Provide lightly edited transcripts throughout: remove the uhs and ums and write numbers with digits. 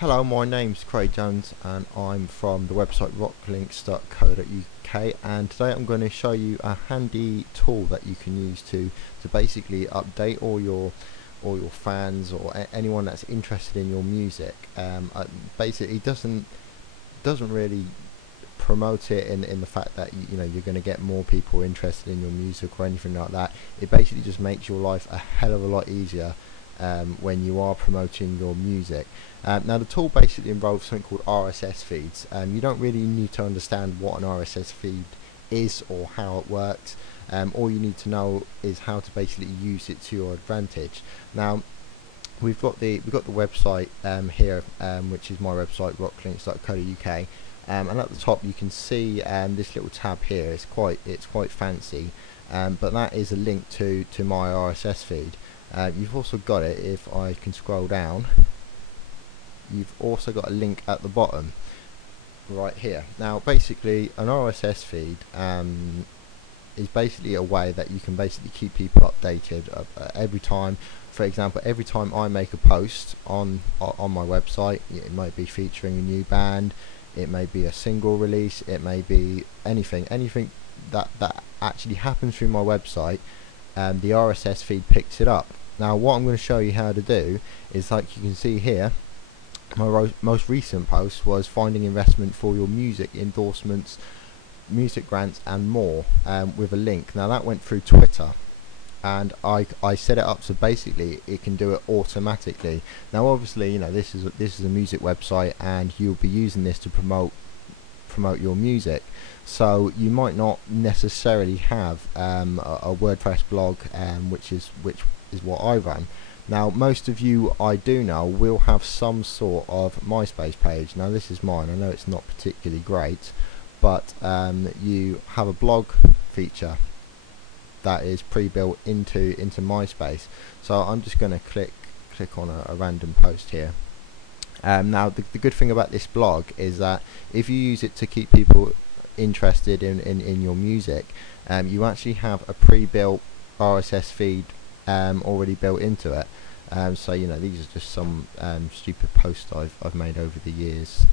Hello, my name's Craig Jones and I'm from the website rocklinks.co.uk, and today I'm going to show you a handy tool that you can use to basically update all your fans or anyone that's interested in your music. Basically it doesn't really promote it in the fact that you're going to get more people interested in your music or anything like that. It basically just makes your life a hell of a lot easier when you are promoting your music. Now the tool basically involves something called RSS feeds. You don't really need to understand what an RSS feed is or how it works. All you need to know is how to basically use it to your advantage. Now we've got the website here, which is my website rocklinks.co.uk, and at the top you can see this little tab here. It's quite fancy, but that is a link to my RSS feed. You've also got it, if I can scroll down, you've also got a link at the bottom right here. Now basically an RSS feed is basically a way that you can basically keep people updated every time. For example, every time I make a post on my website, it might be featuring a new band, it may be a single release, it may be anything that actually happens through my website. The RSS feed picks it up. Now what I'm going to show you how to do is, like you can see here, my most recent post was finding investment for your music endorsements, music grants and more, with a link. Now that went through Twitter, and I set it up so basically it can do it automatically. Now obviously this is a music website and you'll be using this to promote your music, so you might not necessarily have a WordPress blog, which is what I run. Now most of you, I do know, will have some sort of MySpace page. Now this is mine. I know it's not particularly great, but you have a blog feature that is pre-built into MySpace. So I'm just going to click on a random post here. Now the good thing about this blog is that if you use it to keep people interested in your music, you actually have a pre-built RSS feed already built into it. So these are just some stupid posts I've made over the years,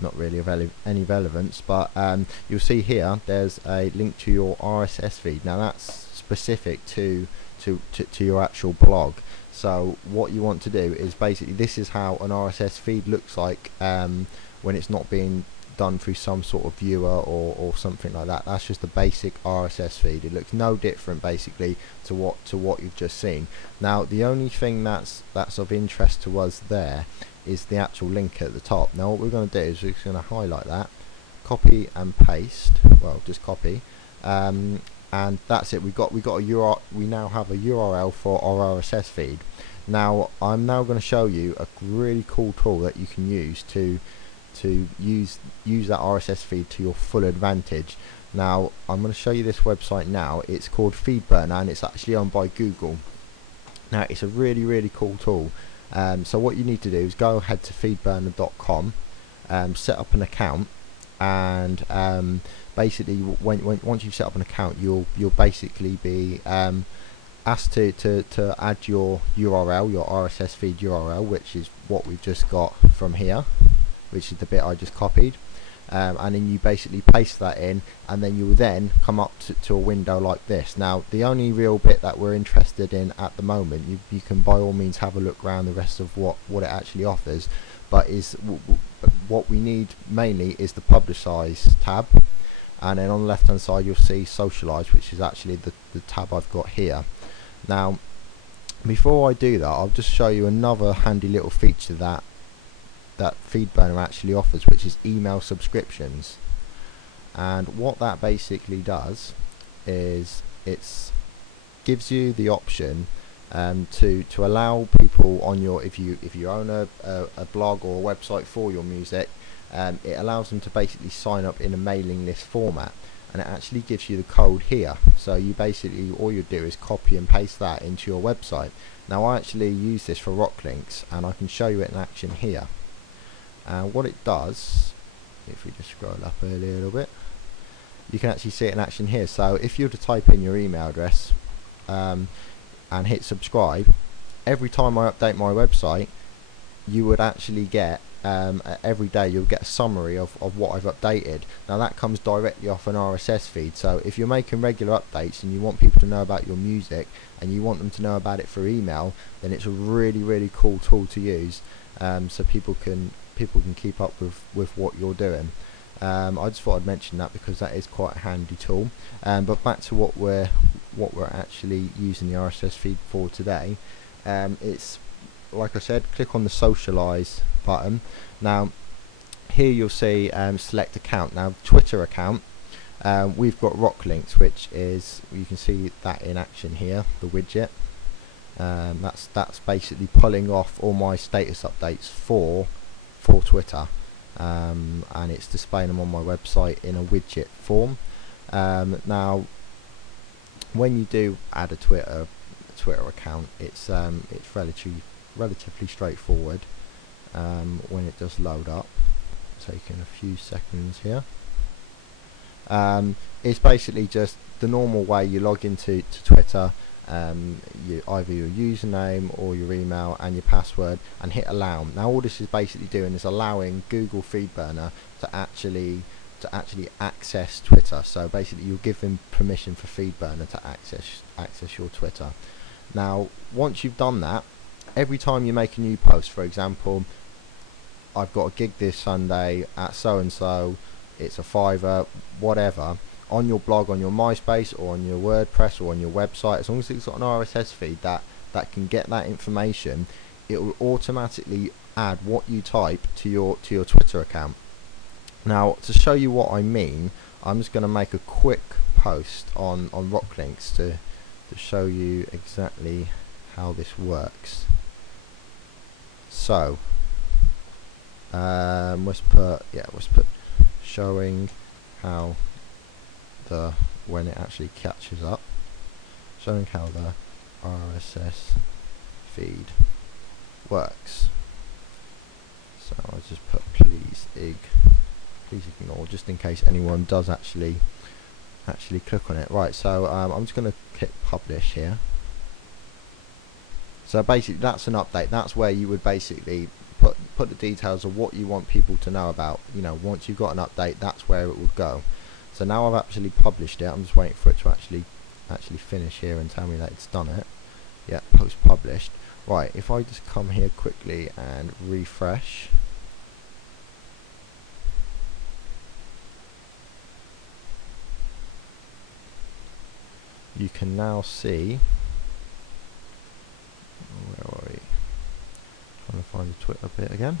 not really of any relevance, but you'll see here there's a link to your RSS feed. Now that's specific to your actual blog. So what you want to do is basically, this is how an RSS feed looks like when it's not being done through some sort of viewer or something like that. That's just the basic RSS feed. It looks no different basically to what you've just seen. Now the only thing that's of interest to us there is the actual link at the top. Now what we're going to do is we're just going to highlight that, copy and paste. Well, just copy, and that's it. We now have a URL for our RSS feed. Now I'm now going to show you a really cool tool that you can use to use that RSS feed to your full advantage. Now I'm going to show you this website now. It's called FeedBurner and it's actually owned by Google. Now it's a really cool tool. So what you need to do is go ahead to feedburner.com, set up an account, and basically once you've set up an account, you'll basically be asked to add your URL, your RSS feed URL, which is what we've just got from here, which is the bit I just copied, and then you basically paste that in, and then you will then come up to a window like this. Now the only real bit that we're interested in at the moment, you can by all means have a look around the rest of what it actually offers, but what we need mainly is the publicize tab, and then on the left hand side you'll see socialize, which is actually the tab I've got here. Now before I do that, I'll just show you another handy little feature that FeedBurner actually offers, which is email subscriptions. And what that basically does is it gives you the option to allow people on your, if you own a blog or a website for your music, it allows them to basically sign up in a mailing list format, and it actually gives you the code here. So you basically, all you do is copy and paste that into your website. Now I actually use this for Rocklinks and I can show you it in action here. What it does, if we just scroll up a little bit, you can actually see it in action here. So if you were to type in your email address and hit subscribe, every time I update my website, you would actually get every day you'll get a summary of what I've updated. Now that comes directly off an RSS feed, so if you're making regular updates and you want people to know about your music and you want them to know about it through email, then it's a really cool tool to use, so people can keep up with what you're doing. I just thought I'd mention that because that is quite a handy tool. But back to what we're actually using the RSS feed for today. It's, like I said, click on the socialize button. Now here you'll see select account. Now Twitter account, we've got Rock Links, which is, you can see that in action here, the widget. That's basically pulling off all my status updates for Twitter, and it's displaying them on my website in a widget form. Now when you do add a Twitter account, it's relatively straightforward when it does load up. Taking a few seconds here. It's basically just the normal way you log into Twitter. Either your username or your email and your password, and hit allow. Now all this is basically doing is allowing Google FeedBurner to actually access Twitter. So basically you'll give them permission for FeedBurner to access your Twitter. Now once you've done that, every time you make a new post, for example, I've got a gig this Sunday at so and so, it's a $5, whatever, on your blog, on your MySpace or on your WordPress or on your website, as long as it's got an RSS feed that can get that information, it will automatically add what you type to your Twitter account. Now to show you what I mean, I'm just going to make a quick post on Rock Links to show you exactly how this works. So let's put showing how when it actually catches up, showing how the RSS feed works. So I'll just put please ignore, just in case anyone does actually click on it. Right, so I'm just going to click publish here. So basically that's an update. That's where you would basically put the details of what you want people to know about. You know, once you've got an update, that's where it would go. So now I've actually published it. I'm just waiting for it to actually finish here and tell me that it's done it. Yeah, post published. Right, if I just come here quickly and refresh, you can now see, where are we? Trying to find the Twitter bit again.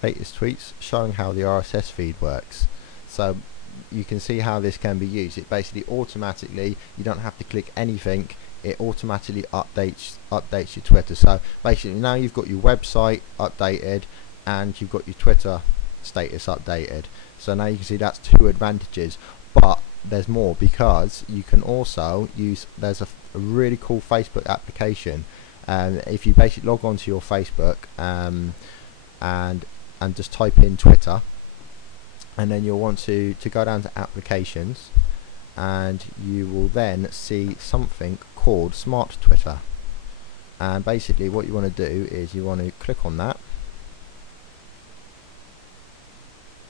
Latest tweets, showing how the RSS feed works. So you can see how this can be used. It basically automatically, you don't have to click anything, it automatically updates your Twitter. So basically now you've got your website updated and you've got your Twitter status updated. So now you can see that's two advantages, but there's more, because you can also use, there's a really cool Facebook application. If you basically log on to your Facebook and just type in Twitter, and then you'll want to go down to applications, and you will then see something called Smart Twitter. And basically what you want to do is you want to click on that,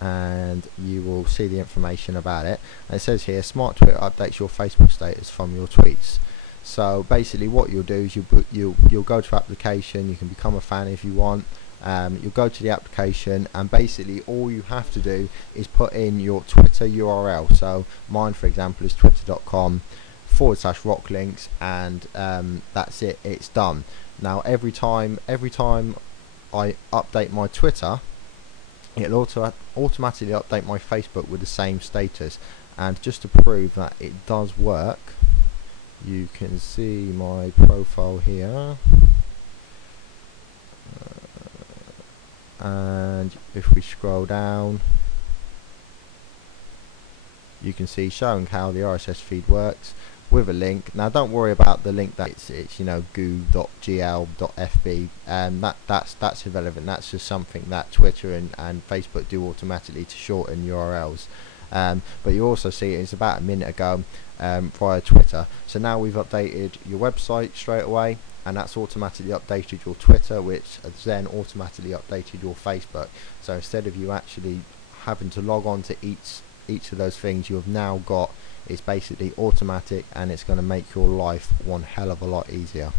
and you will see the information about it. And it says here, Smart Twitter updates your Facebook status from your tweets. So basically what you'll do is you'll go to application, you can become a fan if you want. You'll go to the application, and basically all you have to do is put in your Twitter URL. So mine, for example, is twitter.com/rocklinks, and that's it, it's done. Now every time I update my Twitter, it'll automatically update my Facebook with the same status. And just to prove that it does work, you can see my profile here, and if we scroll down, you can see showing how the RSS feed works with a link. Now don't worry about the link that it's you know goo.gl.fb, that's irrelevant. That's just something that Twitter and Facebook do automatically to shorten URLs. But you also see it's about a minute ago via Twitter. So now we've updated your website straight away, and that's automatically updated your Twitter, which has then automatically updated your Facebook. So instead of you actually having to log on to each of those things, you have now got, it's basically automatic, and it's going to make your life one hell of a lot easier.